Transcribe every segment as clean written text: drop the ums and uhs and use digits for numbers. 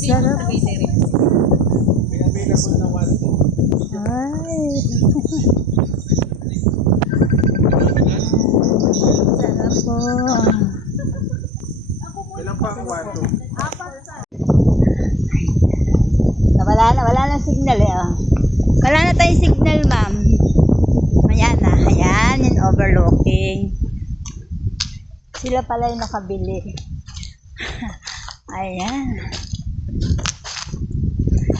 Sarap. Ay. Sarap po. Ilan pa ang kwarto? Wala na signal eh. Oh. Wala na tayong signal, ma'am. Ayan na. Ayan, yung overlooking. Sila pala yung nakabili. Ayan.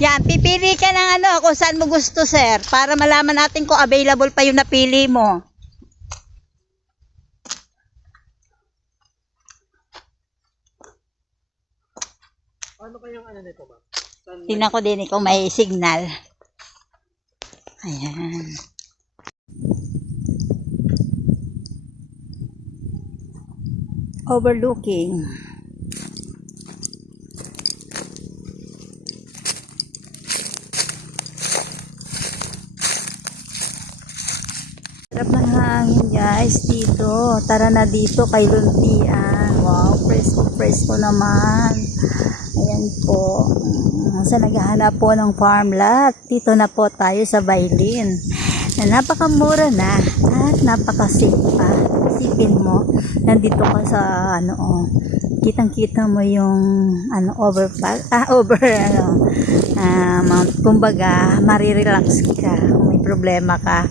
Yan, pipili ka ng ano kung saan mo gusto, sir. Para malaman natin kung available pa yung napili mo. Ano kayang ano nito, ma'am? Tingnan ko din kung may signal. Ayan. Overlooking. Sarap ng hangin guys dito. Tara na dito kay Luntian. Wow, presko naman. Ayan po. Sa naghahanap po ng farm lot, dito na po tayo sa Bailin. Na napakamura na at napaka-safe pa. Isipin mo, nandito ka sa kitang-kita mo yung kumbaga, marirelax ka. Kung may problema ka,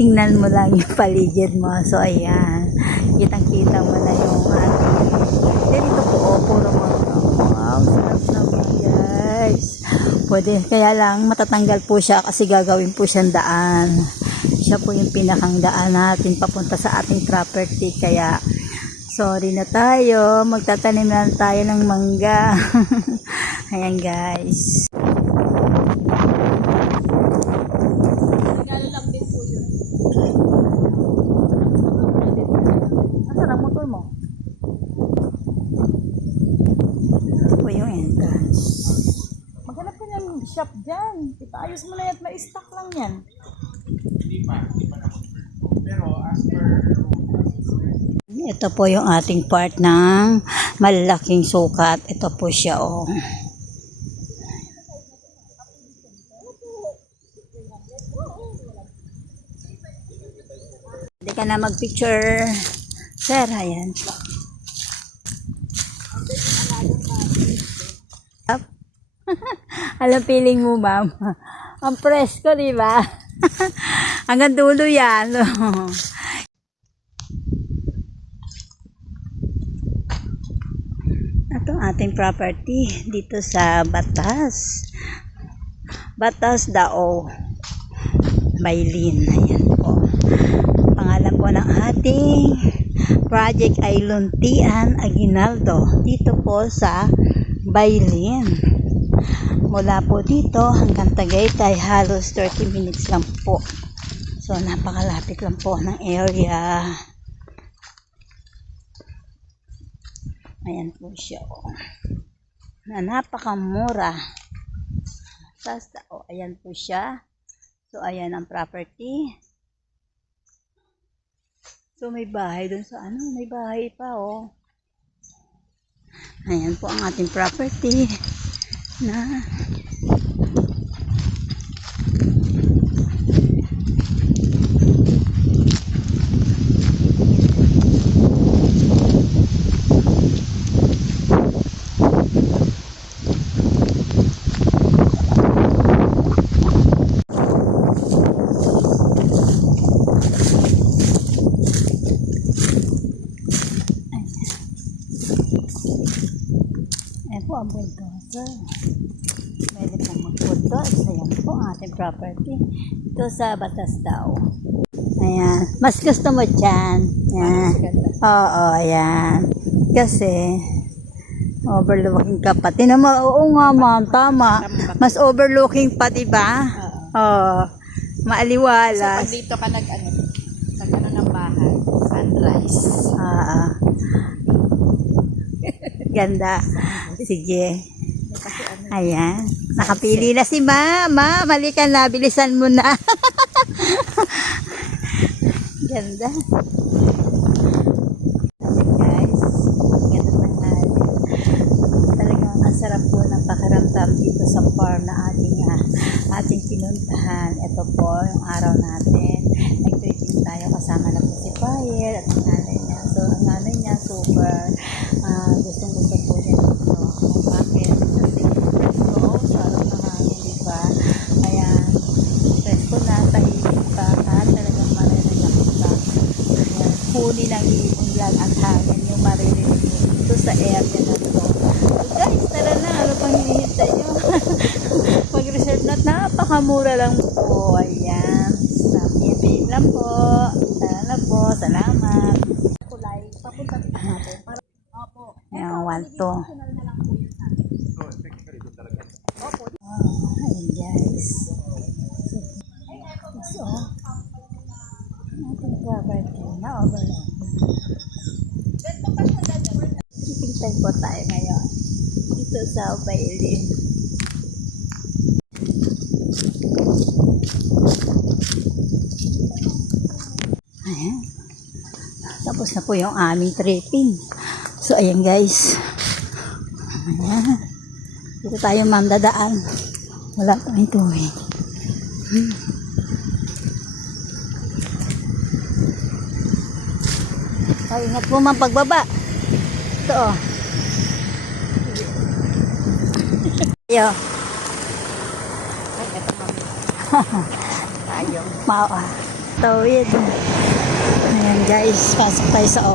tingnan mo lang yung paligid mo. So ayan, kitang-kita mo na yung dito po, puro mga wow, sarap naman guys. Pwede, kaya lang matatanggal po siya kasi gagawin po siyang daan. Siya po yung pinakang daan natin papunta sa ating property. Kaya sorry na tayo, magtatanim na tayo ng mangga. Ayan guys. Nasaan ang motor mo? Ito po yung entrance. Maghanap ka ng shop dyan. Ipaayos mo na yan. Ma-stock lang yan. Hindi pa na. Pero as per... Ito po yung ating part ng malalaking sukat. Ito po siya oh. Hindi ka na mag-picture. Sir, ayan. Alam feeling mo, ma'am? Ang presko, di ba? Hanggang dulo yan. Ito ang ating property dito sa Batas. Batas Dao. Bailin. Ayan po. Pangalan po ng ating project ay Luntian Aguinaldo. Dito po sa Bailin. Mula po dito hanggang Tagaytay halos 30 minutes lang po. So napakalapit lang po ng area. Ayan po siya oh. Na napakamura. Basta oh, ayan po siya. So ayan ang property. So may bahay dun sa may bahay pa oh. Ayan po ang ating property na po ang bulldozer. Pwede pong mag-bulldoze. Ayan po ang ating property. Ito sa Batas Dao. Ayan. Mas gusto mo dyan. Ayan. Oo, ayan. Kasi overlooking ka pa. Tinan mo, oo nga ma'am, tama. Mas overlooking pa, diba? Oo. Maaliwalas. So, pag dito ka nag-ano ng bahay, sunrise. Ganda. Sige. Ayan. Nakapili na si Mama. Malikan na. Bilisan mo na. Ganda. Ayan guys. Ganda ng hali. Talagang ang sarap po ng pakiramdam dito sa farm na ating pinuntahan. Ito po yung araw natin. Nag-tweeting tayo, kasama na po si Fire at ang nanay niya. So ang nanay niya super gustong gusto po niya dito. Bakit? Kasi presko, sarap na hangin, diba? Kaya presko na, tahimik pa at talagang marirelax ka. Ayan, huni ng ibon lang at hangin yung maririnig mo dito sa area na to. Guys, tara na. Ano pang hinihintay nyo? Mag-reserve na. Napakamura lang po. Ayan. Sa PFA lang po. Tara na po. Salamat. Kulay. Papunta natin. Ayan, 1, 2. So, technically, doon talaga. Ayan, guys. So, natin property na overload. Keeping time po tayo ngayon dito sa Bailey. Ayan. Tapos na po yung aming tripping. So, ayan guys. Ayan. Dito tayo mandadaan. Wala tayong tubig. Ay, ingat po man pagbaba. Ito oh. Ayo. Ay, eto mami. Tawid. Ayan guys, pasok tayo sa